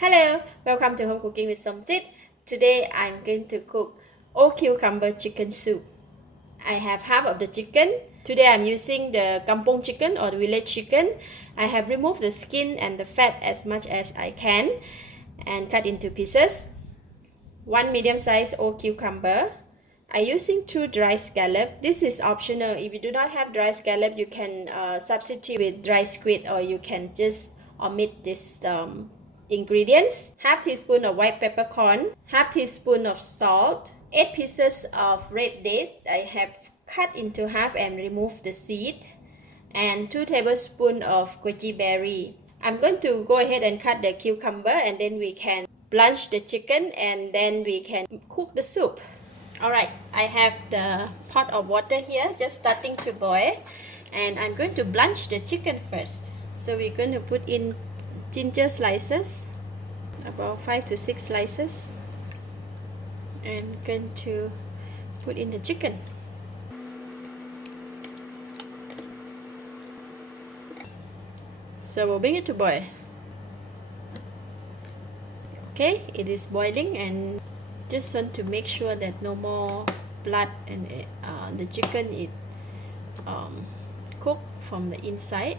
Hello, welcome to Home Cooking with Somjit. Today I'm going to cook all cucumber chicken soup. I have half of the chicken. Today I'm using the Kampung chicken or the village chicken. I have removed the skin and the fat as much as I can and cut into pieces. One medium-sized all cucumber. I'm using 2 dry scallop. This is optional. If you do not have dry scallop, you can substitute with dry squid, or you can just omit this ingredients. Half teaspoon of white peppercorn, half teaspoon of salt, 8 pieces of red date. I have cut into half and removed the seed, and 2 tablespoons of goji berry. I'm going to go ahead and cut the cucumber, and then we can blanch the chicken, and then we can cook the soup. Alright, I have the pot of water here just starting to boil, and I'm going to blanch the chicken first. So we're going to put in ginger slices, about 5 to 6 slices, and going to put in the chicken. So we'll bring it to boil. Okay, it is boiling, and just want to make sure that no more blood, and the chicken is cooked from the inside.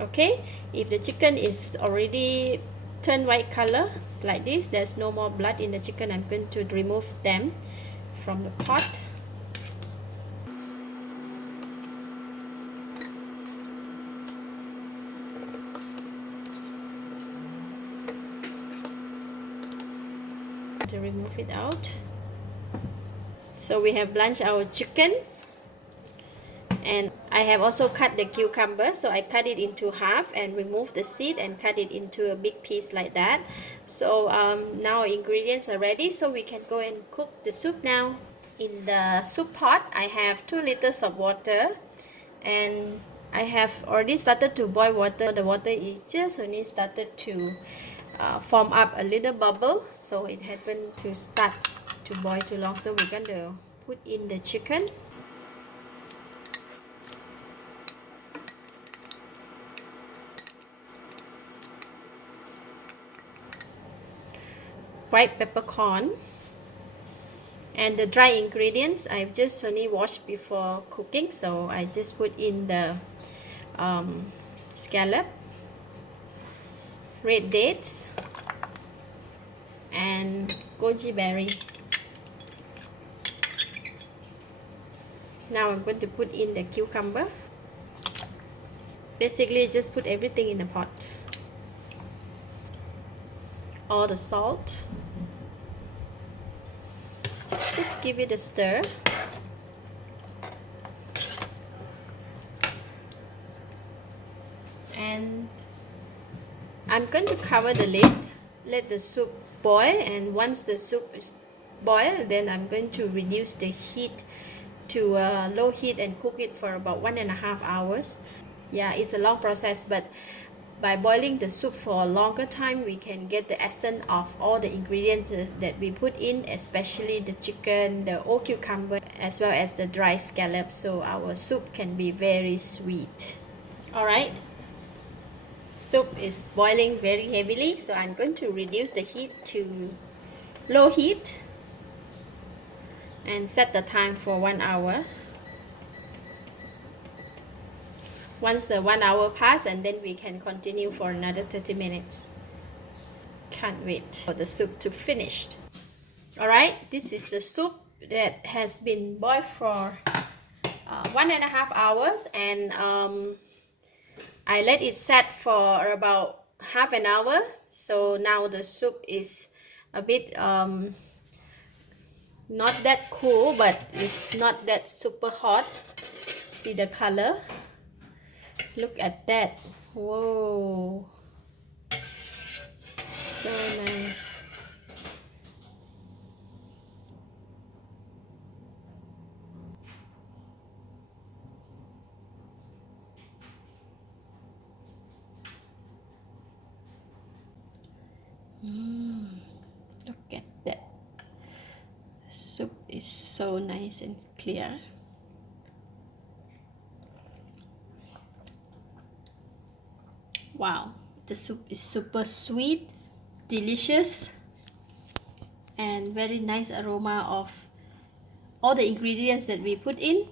Okay, if the chicken is already turned white color like this, there's no more blood in the chicken, I'm going to remove them from the pot. To remove it out. So we have blanched our chicken, and I have also cut the cucumber, so I cut it into half and remove the seed and cut it into a big piece like that. So now ingredients are ready, so we can go and cook the soup now. In the soup pot, I have 2 liters of water, and I have already started to boil water. The water is just only started to form up a little bubble, so it happened to start to boil too long. So we're going to put in the chicken. White peppercorn, and the dry ingredients I've just only washed before cooking, so I just put in the scallop, red dates, and goji berry. Now I'm going to put in the cucumber. Basically just put everything in the pot. All the salt. Just give it a stir. And I'm going to cover the lid, let the soup boil, and once the soup is boiled, then I'm going to reduce the heat to low heat and cook it for about 1.5 hours. Yeah, it's a long process, but by boiling the soup for a longer time, we can get the essence of all the ingredients that we put in, especially the chicken, the whole cucumber, as well as the dry scallops, so our soup can be very sweet. Alright, soup is boiling very heavily, so I'm going to reduce the heat to low heat and set the time for 1 hour. Once the 1 hour pass, and then we can continue for another 30 minutes. Can't wait for the soup to finish. Alright, this is the soup that has been boiled for 1.5 hours, and I let it set for about half an hour. So now the soup is a bit not that cool, but it's not that super hot. See the color? Look at that. Whoa, so nice. Look at that. Soup is so nice and clear. Wow, the soup is super sweet, delicious, and very nice aroma of all the ingredients that we put in.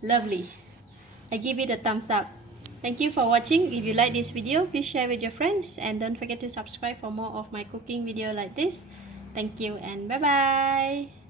Lovely. I give it a thumbs up. Thank you for watching. If you like this video, please share with your friends and don't forget to subscribe for more of my cooking video like this. Thank you and bye bye.